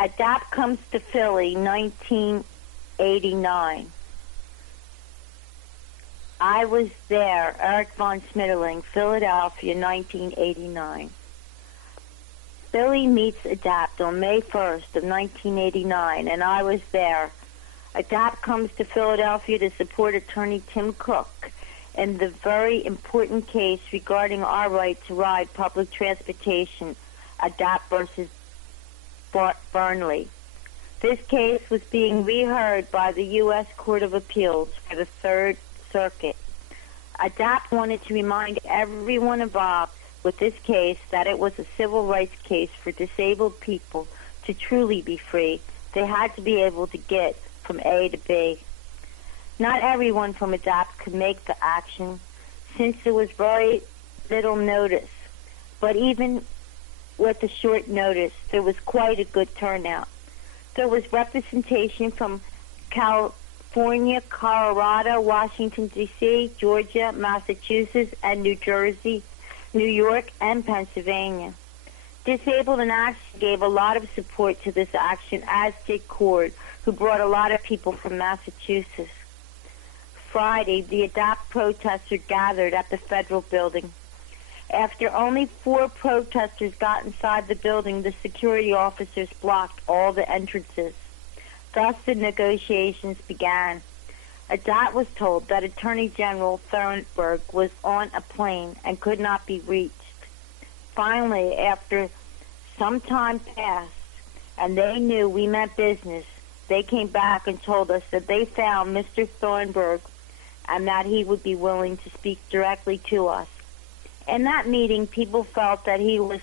ADAPT comes to Philly, 1989. I was there, Erik Von Smetterling, Philadelphia, 1989. Philly meets ADAPT on May 1st of 1989, and I was there. ADAPT comes to Philadelphia to support attorney Tim Cook in the very important case regarding our right to ride public transportation, ADAPT versus Burnley. This case was being reheard by the U.S. Court of Appeals for the Third Circuit. ADAPT wanted to remind everyone involved with this case that it was a civil rights case for disabled people. To truly be free, they had to be able to get from A to B. Not everyone from ADAPT could make the action since there was very little notice, but even with the short notice, there was quite a good turnout. There was representation from California, Colorado, Washington, D.C., Georgia, Massachusetts, and New Jersey, New York, and Pennsylvania. Disabled in Action gave a lot of support to this action, as did CORD, who brought a lot of people from Massachusetts. Friday, the ADAPT protesters gathered at the federal building. After only 4 protesters got inside the building, the security officers blocked all the entrances. Thus, the negotiations began. ADAPT was told that Attorney General Thornburg was on a plane and could not be reached. Finally, after some time passed, and they knew we meant business, they came back and told us that they found Mr. Thornburg and that he would be willing to speak directly to us. In that meeting, people felt that he was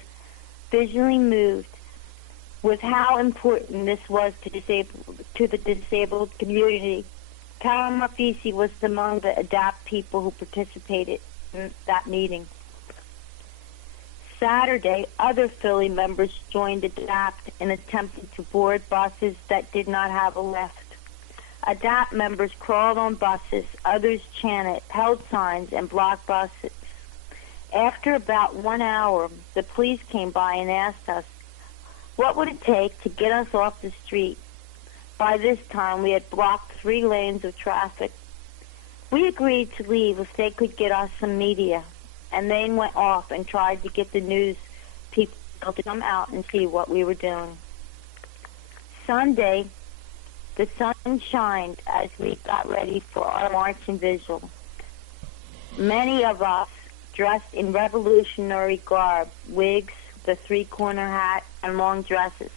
visually moved with how important this was to the disabled community. Carol Marfisi was among the ADAPT people who participated in that meeting. Saturday, other Philly members joined ADAPT in attempting to board buses that did not have a lift. ADAPT members crawled on buses, others chanted, held signs, and blocked buses. After about 1 hour, the police came by and asked us, what would it take to get us off the street? By this time, we had blocked 3 lanes of traffic. We agreed to leave if they could get us some media, and then went off and tried to get the news people to come out and see what we were doing. Sunday, the sun shined as we got ready for our march and vigil. Many of us dressed in revolutionary garb, wigs, the 3-corner hat, and long dresses.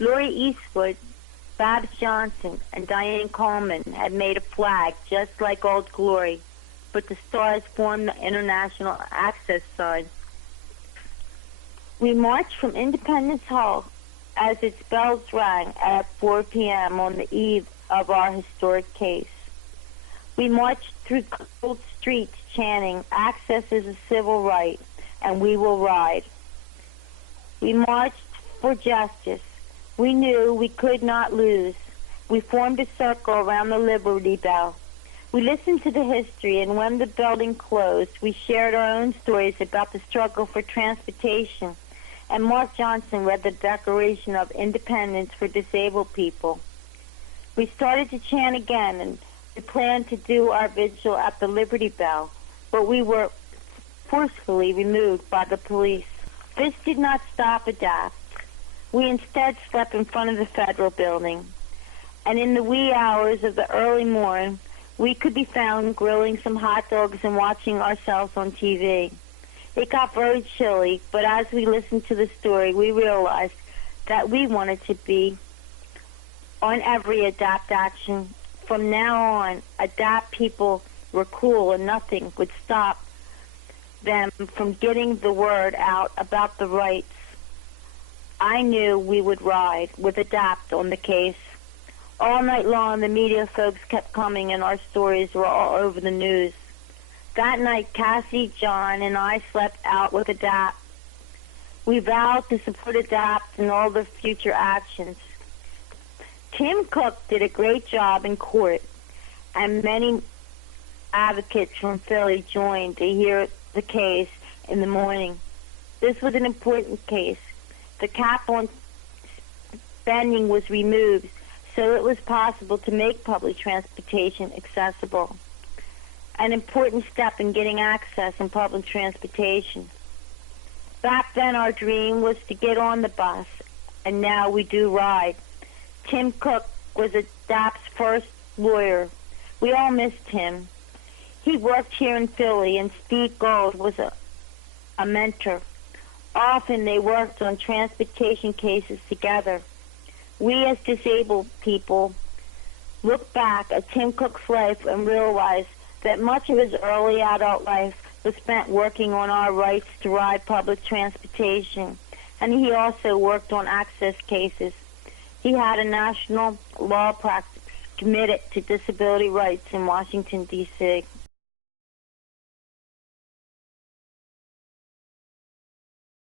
Lori Eastwood, Babs Johnson, and Diane Coleman had made a flag just like Old Glory, but the stars formed the International Access sign. We marched from Independence Hall as its bells rang at 4 p.m. on the eve of our historic case. We marched through cold streets chanting, access is a civil right, and we will ride. We marched for justice. We knew we could not lose. We formed a circle around the Liberty Bell. We listened to the history, and when the building closed, we shared our own stories about the struggle for transportation, and Mark Johnson read the Declaration of Independence for disabled people. We started to chant again, and we planned to do our vigil at the Liberty Bell, but we were forcefully removed by the police. This did not stop ADAPT. We instead slept in front of the federal building, and in the wee hours of the early morn, we could be found grilling some hot dogs and watching ourselves on TV. It got very chilly, but as we listened to the story, we realized that we wanted to be on every ADAPT action. From now on, ADAPT people were cool and nothing would stop them from getting the word out about the rights. I knew we would ride with ADAPT on the case. All night long, the media folks kept coming, and our stories were all over the news. That night, Cassie, John, and I slept out with ADAPT. We vowed to support ADAPT in all the future actions. Tim Cook did a great job in court, and many advocates from Philly joined to hear the case in the morning. This was an important case. The cap on bending was removed so it was possible to make public transportation accessible. An important step in getting access in public transportation. Back then our dream was to get on the bus, and now we do ride. Tim Cook was ADAPT's first lawyer. We all missed him. He worked here in Philly, and Steve Gold was a mentor. Often they worked on transportation cases together. We as disabled people look back at Tim Cook's life and realize that much of his early adult life was spent working on our rights to ride public transportation, and he also worked on access cases. He had a national law practice committed to disability rights in Washington, D.C.